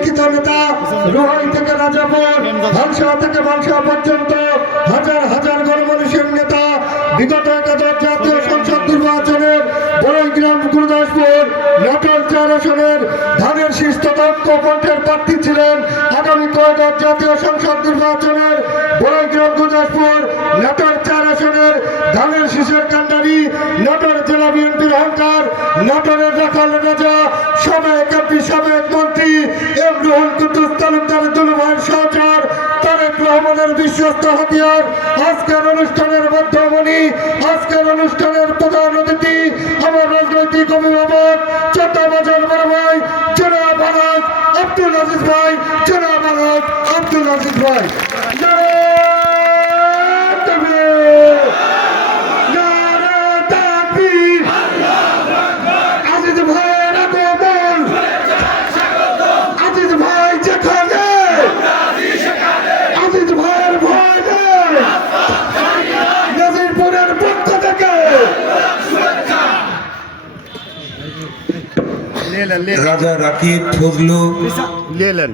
কাঙ্ক্ষিত নেতা, রোহাই থেকে রাজাপুর, ভালসা থেকে ভালসা পর্যন্ত হাজার হাজার গণমানুষের নেতা, বিগত একাদশ জাতীয় সংসদ নির্বাচনের বড়গ্রাম গুরুদাসপুর নাটোর আসনের ধানের তদন্ত কণ্ঠের প্রার্থী ছিলেন আগামী কয়েক জাতীয় সংসদ নির্বাচনের বড়গ্রাম গুরদাসপুর নাটোর চার আসনের ধানের শীষের কান্ডারি নাটোর জেলা বিএনপির অহংকার, নাটোরের রাখাল রাজা, সাবেক এমপি, সাবেক মন্ত্রী, এম রোহন কুতুস তালুকদার দুলুভাইয়ের সহচার তারেক রহমানের বিশ্বস্ত হাতিয়ার আজকের অনুষ্ঠানের মধ্যমণি আজকের অনুষ্ঠানের প্রধান অতিথি আমার রাজনৈতিক অভিভাবক চট্টবাজার বড় ভাই, জনাব আনাজ আব্দুল আজিজ ভাই, জনাব আনাজ আব্দুল আজিজ ভাই নারায়ণ তাকবীর! নারায়ণ তাকবীর! আজিজ ভাইয়ের আগমন আজিজ ভাই যেখানে আজিজ ভাইয়ের ভয় নেই নাজিরপুরের পক্ষ থেকে রাজা রাকিব ফজলু লেলেন।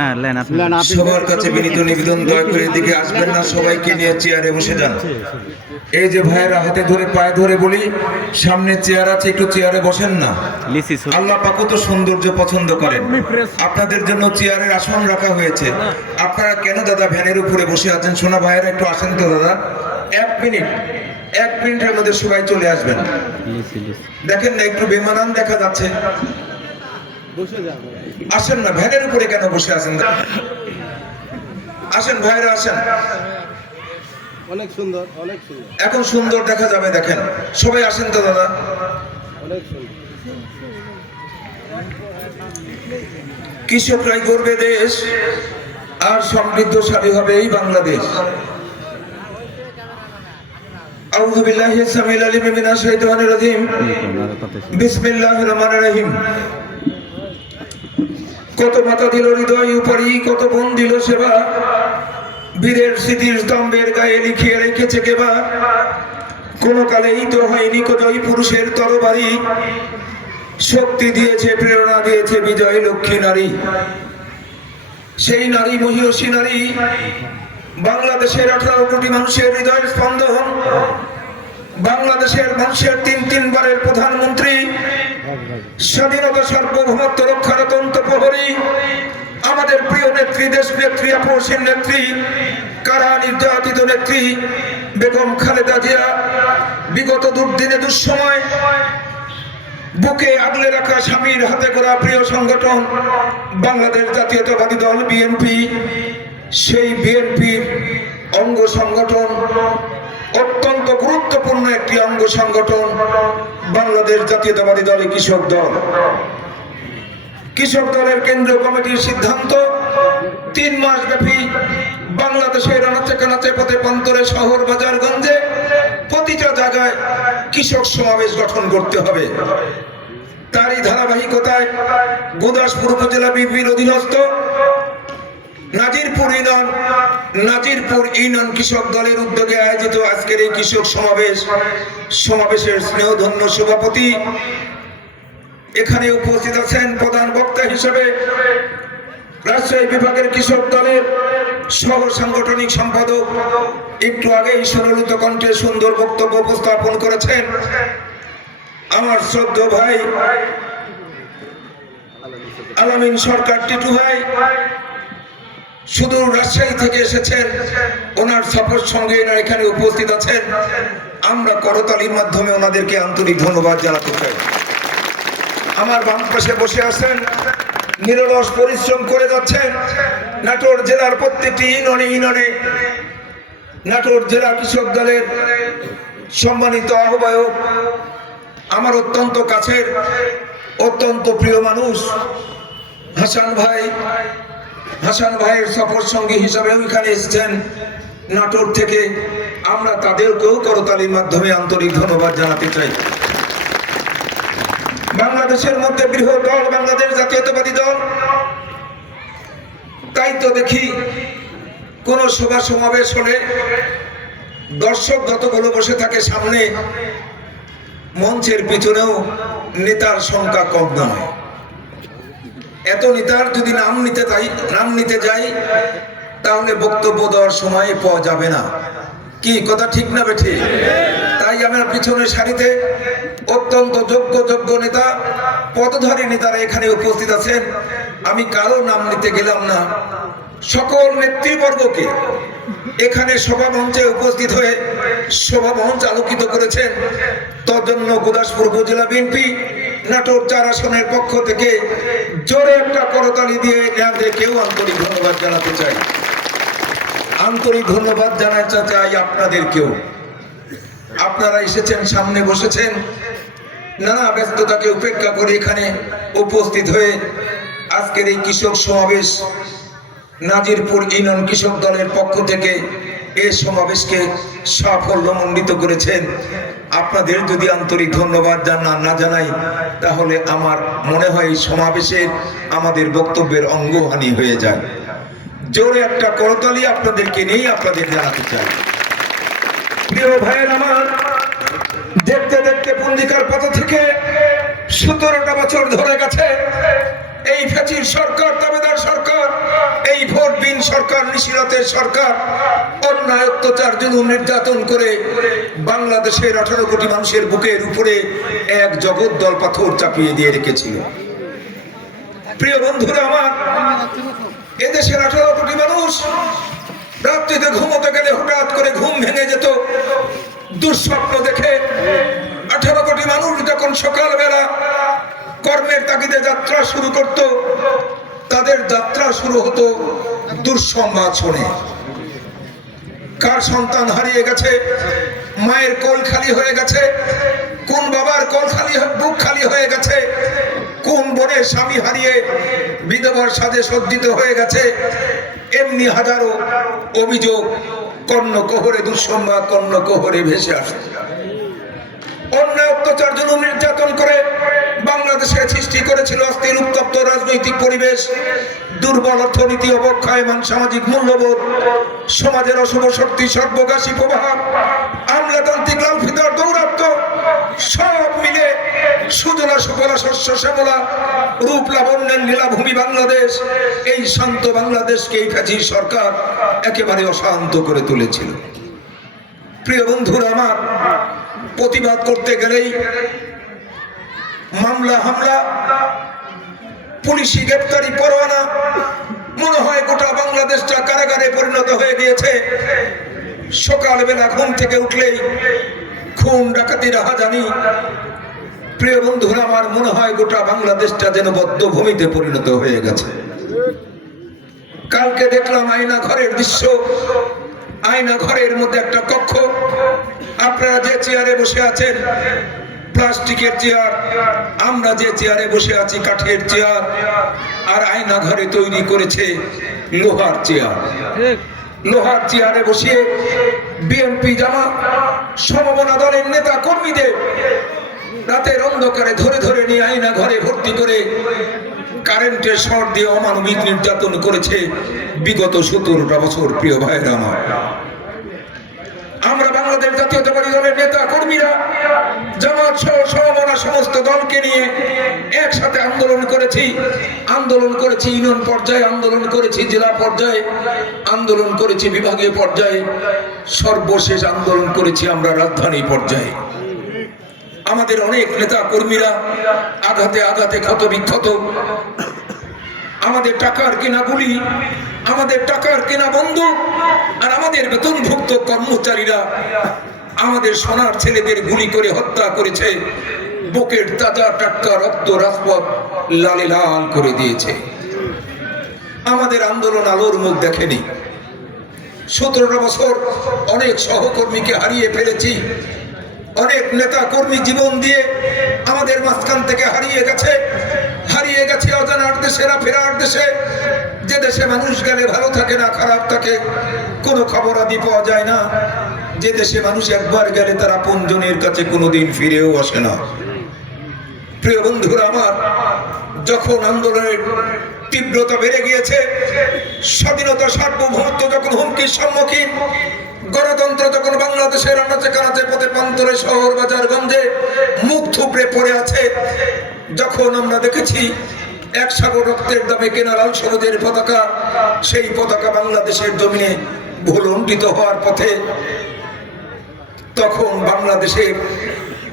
না লেন আপনি সবার কাছে বিনীত নিবেদন দয়া করে এদিকে আসবেন না সবাইকে নিয়ে চেয়ারে বসে যান। এই যে ভাইয়েরা হাতে ধরে পায়ে ধরে বলি সামনে চেয়ার আছে একটু চেয়ারে বসেন না। আল্লাহ পাক তো সৌন্দর্য পছন্দ করেন। আপনাদের জন্য চেয়ারের আসন রাখা হয়েছে। আপনারা কেন দাদা ভ্যানের উপরে বসে আছেন? সোনা ভাইয়েরা একটু আসেন তো দাদা। এক মিনিট। এক মিনিটের মধ্যে সবাই চলে আসবেন। দেখেন না একটু বেমানান দেখা যাচ্ছে। আসেন না ভ্যানের উপরে কেন বসে আছেন? আসেন ভাইরা আসেন। অনেক সুন্দর অনেক সুন্দর। এখন সুন্দর দেখা যাবে দেখেন। সবাই আসেন তো দাদা? অনেক সুন্দর। কৃষকরাই গড়বে দেশ আর সমৃদ্ধশালী হবে এই বাংলাদেশ। আউযু বিল্লাহি সামিল আলিম মিনাশ শাইতানির রাজিম। বিসমিল্লাহির রহমানির রহিম। কত মাতা দিল হৃদয় উপরি কত বোন দিল সেবা। বীরের স্মৃতির স্তম্ভের গায়ে লিখিয়ে রেখেছে কেবা। কোনো কালেই তো হয়নি কোজয় পুরুষের তরবারি। শক্তি দিয়েছে, প্রেরণা দিয়েছে বিজয় লক্ষ্মী নারী। সেই নারী মহিষী নারী বাংলাদেশের আঠারো কোটি মানুষের হৃদয় স্পন্দন। বাংলাদেশের মানুষের তিন তিনবারের প্রধানমন্ত্রী, স্বাধীনতা সার্বভৌমত্ব রক্ষার তন্ত্র প্রহরী আমাদের প্রিয় নেত্রী দেশ নেত্রী আপসীন নেত্রী, কারা নির্যাতিত নেত্রী, বেগম খালেদা জিয়া, বিগত দুর্দিনে দুঃসময়, বুকে আগলে রাখা স্বামীর হাতে করা প্রিয় সংগঠন, বাংলাদেশ জাতীয়তাবাদী দল, বিএনপি। সেই বিএনপির অঙ্গ সংগঠন, অত্যন্ত গুরুত্বপূর্ণ একটি অঙ্গ সংগঠন, বাংলাদেশ জাতীয়তাবাদী দলে কৃষক দল। কৃষক দলের কেন্দ্রীয় কমিটির সিদ্ধান্ত, তিন মাস ব্যাপী বাংলাদেশের আনাচে কানাচে পথে প্রান্তরে শহর বাজার গঞ্জে প্রতিটা জায়গায় কৃষক সমাবেশ গঠন করতে হবে। তারই ধারাবাহিকতায় গুদাসপুর উপজেলা বিপির অধীনস্থ নাজিরপুর ইউনিয়ন নাজিরপুর ইউনিয়ন কৃষক দলের উদ্যোগে আয়োজিত আজকের এই কৃষক সমাবেশ, সমাবেশের স্নেহধন্য সভাপতি এখানে উপস্থিত আছেন প্রধান বক্তা হিসেবে রাজশাহী বিভাগের কৃষক দলের সহ সাংগঠনিক সম্পাদক। একটু আগেই সুললিত কণ্ঠে সুন্দর বক্তব্য উপস্থাপন করেছেন আমার শ্রদ্ধ ভাই, আলামিন সরকার টিটু ভাই। শুধু রাজশাহী থেকে এসেছেন, ওনার সফর সঙ্গে এনারা এখানে উপস্থিত আছেন। আমরা করতালির মাধ্যমে ওনাদেরকে আন্তরিক ধন্যবাদ জানাতে চাই। আমার বাম পাশে বসে আছেন, নিরলস পরিশ্রম করে যাচ্ছেন নাটোর জেলার প্রত্যেকটি ইউনিয়নে ইউনিয়নে। নাটোর জেলা কৃষক দলের সম্মানিত আহ্বায়ক, আমার অত্যন্ত কাছের, অত্যন্ত প্রিয় মানুষ, হাসান ভাই হাসান ভাইয়ের সফর সঙ্গী হিসাবেও এখানে এসেছেন নাটোর থেকে। আমরা তাদেরকেও করতালির মাধ্যমে আন্তরিক ধন্যবাদ জানাতে চাই। বাংলাদেশের মধ্যে বৃহৎ দল, বাংলাদেশ জাতীয়তাবাদী দল। তাই তো দেখি কোন সভা সমাবেশ হলে দর্শক যতগুলো বসে থাকে সামনে, মঞ্চের পিছনেও নেতার সংখ্যা কম নয়। এত নেতার যদি নাম নিতে তাই, নাম নিতে যাই, তাহলে বক্তব্য দেওয়ার সময় পাওয়া যাবে না। কি, কথা ঠিক না বেঠি? তাই আমার পিছনের সারিতে অত্যন্ত যোগ্য যোগ্য নেতা, পদধারী নেতারা এখানে উপস্থিত আছেন। আমি কারও নাম নিতে গেলাম না। সকল নেতৃবর্গকে এখানে সভা মঞ্চে উপস্থিত হয়ে সভা মঞ্চ আলোকিত করেছেন। তোর জন্য গুদাসপুর উপজেলা বিএনপি নাটোর চার আসনের পক্ষ থেকে জোরে একটা করতালি দিয়ে কেউ আন্তরিক ধন্যবাদ জানাতে চাই। আন্তরিক ধন্যবাদ জানাতে চাই আপনাদেরকেও আপনারা এসেছেন, সামনে বসেছেন। নানা ব্যস্ততাকে উপেক্ষা করে এখানে উপস্থিত হয়ে আজকের এই কৃষক সমাবেশ, নাজিরপুর ইউনিয়ন কৃষক দলের পক্ষ থেকে এই সমাবেশকে সাফল্যমণ্ডিত করেছেন। আপনাদের যদি আন্তরিক ধন্যবাদ জানা না জানাই, তাহলে আমার মনে হয় এই সমাবেশের আমাদের বক্তব্যের অঙ্গহানি হয়ে যায়। জোরে একটা করতালি আপনাদেরকে নিয়েই আপনাদের জানাতে চাই। প্রিয় ভাইয়ের আমার, দেখতে দেখতে পঞ্জিকার পথ থেকে সতেরোটা বছর ধরে গেছে। এই ফেচির সরকার, দাবেদার সরকার, এই ভোট বিন সরকার নিশিরাতের সরকার, অন্যায় অত্যাচার, জুলুম নির্যাতন করে বাংলাদেশের আঠারো কোটি মানুষের বুকের উপরে এক জগদ্দল পাথর চাপিয়ে দিয়ে রেখেছিল। প্রিয় বন্ধুরা আমার, এদেশের আঠারো কোটি মানুষ রাত্রিতে ঘুমোতে গেলে হঠাৎ করে ঘুম ভেঙে যেত। দুঃস্বপ্ন দেখে আঠারো কোটি মানুষ যখন সকালবেলা কর্মের তাগিদে যাত্রা শুরু করত। তাদের যাত্রা শুরু হতো দুঃসংবাদ শুনে কার সন্তান হারিয়ে গেছে? মায়ের কোল খালি হয়ে গেছে? কোন বাবার কোল খালি বুক খালি হয়ে গেছে? কোন বোনের স্বামী হারিয়ে বিধবার সাজে সজ্জিত হয়ে গেছে? এমনি হাজারো অভিযোগ কর্ণ কোহরে দুঃসংবাদ কর্ণ কোহরে ভেসে আসে। অন্যায় অত্যাচার জুলুম নির্যাতন করে বাংলাদেশে সৃষ্টি করেছিল অস্থির উত্তপ্ত রাজনৈতিক পরিবেশ, দুর্বল অর্থনীতি অবক্ষয় এবং সামাজিক মূল্যবোধ, সমাজের অশুভ শক্তি, সর্বগাসী প্রভাব আমলাতান্ত্রিক লালফিতার দৌরাত্ম, সব মিলে সুজলা সুফলা শস্য শ্যামলা, রূপ লাবণ্যের নীলাভূমি বাংলাদেশ, এই শান্ত বাংলাদেশকে এই ফ্যাচির সরকার একেবারে অশান্ত করে তুলেছিল। প্রিয় বন্ধুরা আমার প্রতিবাদ করতে গেলেই মামলা, হামলা, পুলিশি গ্রেপ্তারি, পরোয়ানা, মনে হয় গোটা বাংলাদেশটা কারাগারে পরিণত হয়ে গিয়েছে। সকালবেলা ঘুম থেকে উঠলেই খুন ডাকাতি রাহাজানি প্রিয় বন্ধুরা, আমার মনে হয় গোটা বাংলাদেশটা যেন বদ্ধভূমিতে পরিণত হয়ে গেছে। কালকে দেখলাম আয়না ঘরের দৃশ্য। আয়না ঘরের মধ্যে একটা কক্ষ। আপনারা যে চেয়ারে বসে আছেন, প্লাস্টিকের চেয়ার, আমরা যে চেয়ারে বসে আছি, কাঠের চেয়ার, আর আয়না ঘরে তৈরি করেছে লোহার চেয়ার। লোহার চেয়ারে বসিয়ে বিএনপি জামা, সমমনা দলের নেতা কর্মীদের রাতের অন্ধকারে ধরে ধরে নিয়ে আয়না ঘরে ভর্তি করে কারেন্টের শর্ট দিয়ে অমানবিক নির্যাতন করেছে বিগত সতেরোটা বছর, প্রিয় ভাইরা আমার। আমরা বাংলাদেশ জাতীয়তাবাদী দলের নেতা কর্মীরা, জামাত সহ সমমনা সমস্ত দলকে নিয়ে একসাথে আন্দোলন করেছি। আন্দোলন করেছি ইউনিয়ন পর্যায়ে, আন্দোলন করেছি জেলা পর্যায়ে, আন্দোলন করেছি বিভাগীয় পর্যায়ে, সর্বশেষ আন্দোলন করেছি আমরা রাজধানী পর্যায়ে। আমাদের অনেক নেতা কর্মীরা আঘাতে আঘাতে ক্ষত বিক্ষত আমাদের টাকার কেনা গুলি আমাদের টাকার কেনা বন্দুক আর আমাদের বেতনভুক্ত কর্মচারীরা আমাদের সোনার ছেলেদের গুলি করে হত্যা করেছে, বুকের তাজা টাটকা রক্ত রাজপথ লালে লাল করে দিয়েছে। আমাদের আন্দোলন আলোর মুখ দেখেনি। সতেরোটা বছর অনেক সহকর্মীকে হারিয়ে ফেলেছি। অনেক নেতা কর্মী জীবন দিয়ে আমাদের মাঝখান থেকে হারিয়ে গেছে। হারিয়ে গেছে অজানার দেশেরা ফেরার দেশে। যে দেশে মানুষ গেলে ভালো থাকে না, খারাপ থাকে, কোনো খবর আদি পাওয়া যায় না। যে দেশে মানুষ একবার গেলে তারা আপনজনের কাছে কোনোদিন ফিরেও আসে না। প্রিয় বন্ধুরা আমার, যখন আন্দোলনের তীব্রতা বেড়ে গিয়েছে, স্বাধীনতা সার্বভৌমত্ব যখন হুমকির সম্মুখীন, গণতন্ত্র যখন বাংলাদেশের আনাচে কানাচে পথে প্রান্তরে শহর বাজার গঞ্জে মুখ থুপড়ে পড়ে আছে, যখন আমরা দেখেছি এক সাগর রক্তের দামে কেনা লাল সবুজের পতাকা, সেই পতাকা বাংলাদেশের জমিনে ভুলণ্ডিত হওয়ার পথে তখন বাংলাদেশের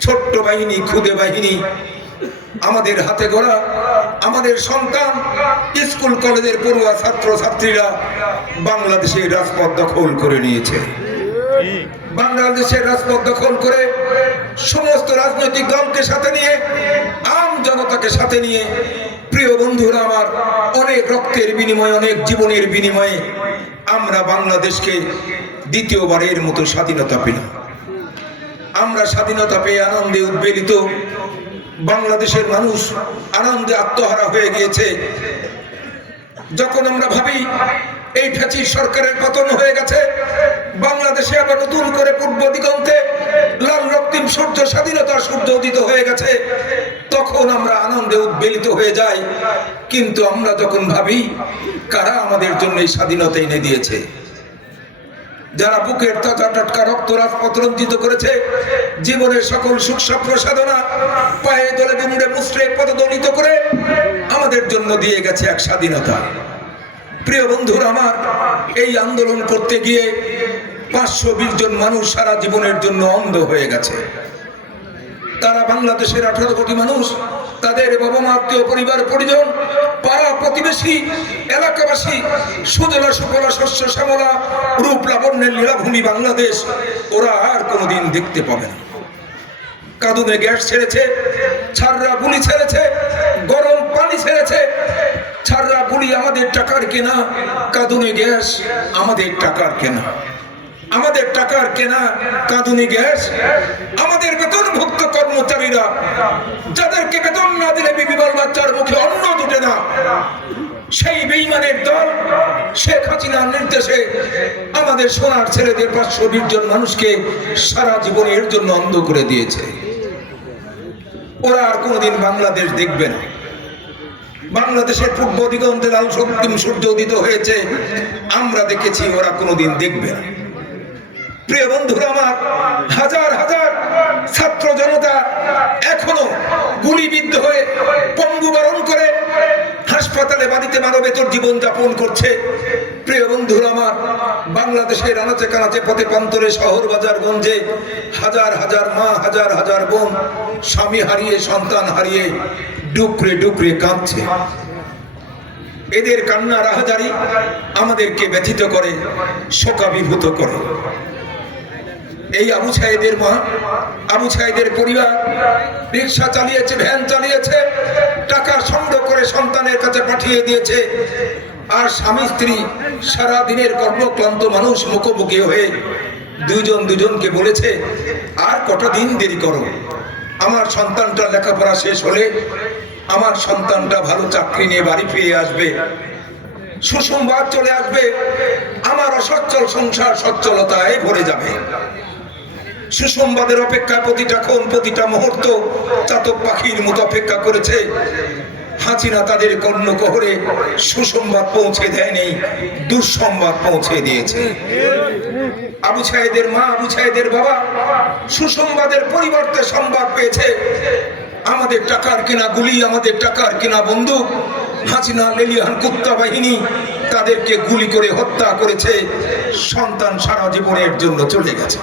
ছোট্ট বাহিনী খুদে বাহিনী, আমাদের হাতে গড়া, আমাদের সন্তান, স্কুল, কলেজের পড়ুয়া ছাত্র ছাত্রীরা বাংলাদেশের রাজপথ দখল করে নিয়েছে। বাংলাদেশের রাজপথ দখল করে সমস্ত রাজনৈতিক দলকে সাথে নিয়ে, আম জনতাকে সাথে নিয়ে প্রিয় বন্ধুরা আমার, অনেক রক্তের বিনিময়ে, অনেক জীবনের বিনিময়ে আমরা বাংলাদেশকে দ্বিতীয়বারের মতো স্বাধীনতা পেলাম। আমরা স্বাধীনতা পেয়ে আনন্দে উদ্বেলিত, বাংলাদেশের মানুষ আনন্দে আত্মহারা হয়ে গিয়েছে। যখন আমরা ভাবি, এই ফ্যাচি সরকারের পতন হয়ে গেছে, বাংলাদেশে আবার নতুন করে পূর্ব দিগন্তে লাল রক্তিম সূর্য স্বাধীনতার সূর্য উদিত হয়ে গেছে, তখন আমরা আনন্দে উদ্বেলিত হয়ে যাই কিন্তু আমরা যখন ভাবি, কারা আমাদের জন্য এই স্বাধীনতা এনে দিয়েছে? যারা বুকের তাজা টাটকা রক্ত রাজপথ রঞ্জিত করেছে, জীবনের সকল সুখ প্রসাধনা পায়ে দলে দুমড়ে মুসড়ে পদদলিত করে আমাদের জন্য দিয়ে গেছে এক স্বাধীনতা। প্রিয় বন্ধুরা আমার, এই আন্দোলন করতে গিয়ে পাঁচশো বিশ জন মানুষ সারা জীবনের জন্য অন্ধ হয়ে গেছে। তারা বাংলাদেশের আঠারো কোটি মানুষ তাদের বাবা মা, আত্মীয় পরিবার, পরিজন, পাড়া প্রতিবেশী, এলাকাবাসী, সুজলা সুফলা শস্য শ্যামলা রূপ লাবণ্যের লীলাভূমি বাংলাদেশ, ওরা আর কোনোদিন দেখতে পাবে না। কাঁদুনে গ্যাস ছেড়েছে ছাড়রা গুলি ছেড়েছে, গরম পানি ছেড়েছে ছাড়রা গুলি আমাদের টাকার কেনা, কাঁদুনে গ্যাস আমাদের টাকার কেনা। আমাদের টাকার কেনা, কাঁদুনি গ্যাস আমাদের বেতনভুক্ত কর্মচারীরা যাদেরকে বেতন না দিলে বিবিবল বাচ্চার মুখে অন্ন জুটে না। সেই বেইমানের দল, শেখ হাসিনার নির্দেশে আমাদের সোনার ছেলেদের পাঁচশো বিশ জন মানুষকে সারা জীবনে জীবনের জন্য অন্ধ করে দিয়েছে। ওরা আর কোনোদিন বাংলাদেশ দেখবে না। বাংলাদেশের পূর্ব দিগন্তে লাল শক্তিম সূর্য উদিত হয়েছে, আমরা দেখেছি ওরা কোনোদিন দেখবে না। প্রিয় বন্ধুরা আমার, হাজার হাজার ছাত্র জনতা এখনও গুলিবিদ্ধ হয়ে পঙ্গু বরণ করে হাসপাতালে বাড়িতে মানবেতর জীবন যাপন করছে। প্রিয় বন্ধুরা আমার, বাংলাদেশের আনাচে কানাচে পথে প্রান্তরে শহর বাজার গঞ্জে হাজার হাজার মা, হাজার হাজার বোন স্বামী হারিয়ে, সন্তান হারিয়ে ডুকরে ডুকরে কাঁদছে। এদের কান্না রাহাজারি আমাদেরকে ব্যথিত করে, শোকাভিভূত করে। এই আবু সাহেদের মা, আবু সাহেদের পরিবার রিক্সা চালিয়েছে, ভ্যান চালিয়েছে, টাকা সংগ্রহ করে সন্তানের কাছে পাঠিয়ে দিয়েছে। আর স্বামী, স্ত্রী সারা দিনের কর্মক্লান্ত মানুষ মুখোমুখি হয়ে দুজন দুজনকে বলেছে, আর কত দিন দেরি করো? আমার সন্তানটা লেখাপড়া শেষ হলে আমার সন্তানটা ভালো চাকরি নিয়ে বাড়ি ফিরে আসবে। সুসংবাদ চলে আসবে। আমার অসচ্ছল সংসার সচ্ছলতায় ভরে যাবে। সুসংবাদের অপেক্ষা প্রতিটা ক্ষণ, প্রতিটা মুহূর্ত চাতক পাখির মতো অপেক্ষা করেছে। হাসিনা তাদের কর্ণ কহরে সুসংবাদ পৌঁছে দেয়নি, দুঃসংবাদ পৌঁছে দিয়েছে। আবু সাহেদের মা, আবু সাহেদের বাবা সুসংবাদের পরিবর্তে সংবাদ পেয়েছে। আমাদের টাকার কেনা গুলি, আমাদের টাকার কেনা বন্দুক, হাসিনা, লেলিয়ান কুত্তা বাহিনী তাদেরকে গুলি করে হত্যা করেছে। সন্তান সারা জীবনের জন্য চলে গেছে।